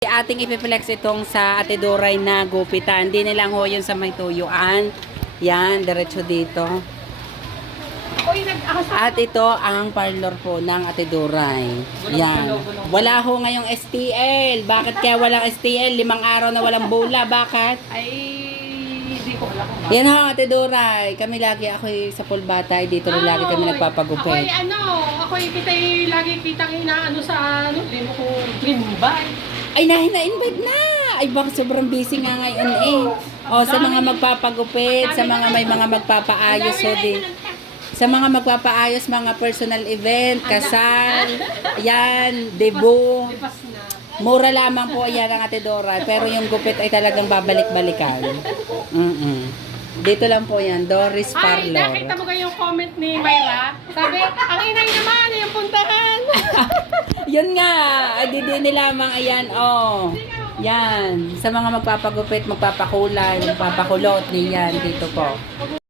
Ating ipiplex itong sa Ate Doray na gupitan. Hindi nilang ho yun sa may tuyuan. Yan, diretso dito. At ito ang parlor po ng Ate Doray. Yan. Wala ho ngayong STL. Bakit kaya walang STL? 5 araw na walang bola. Bakit? Ay, hindi ko alam kung Yan ho, Ate Doray. Kami lagi, ako'y sa Pulbatay. Dito rin lagi kami nagpapagupit. Ako'y kita'y lagi kitang inaano sa di mo ko dream by. Ay, na-invite na! Ay, baka sobrang busy nga ngayon eh. O, sa mga magpapagupit, sa mga may mga magpapaayos ho din. Sa mga magpapaayos, mga personal event, kasal, yan, debut. Mura lamang po yan ang Ate Dora. Pero yung gupit ay talagang babalik-balikan. Dito lang po yan, Doris Ay, Parlor. nakita mo kayong comment ni Myra? Sabi, ang inay naman, yung puntahan. Yun nga, didini lamang, ayan, oh. Yan, sa mga magpapagupit, magpapakulay, magpapakulot, yan, dito po.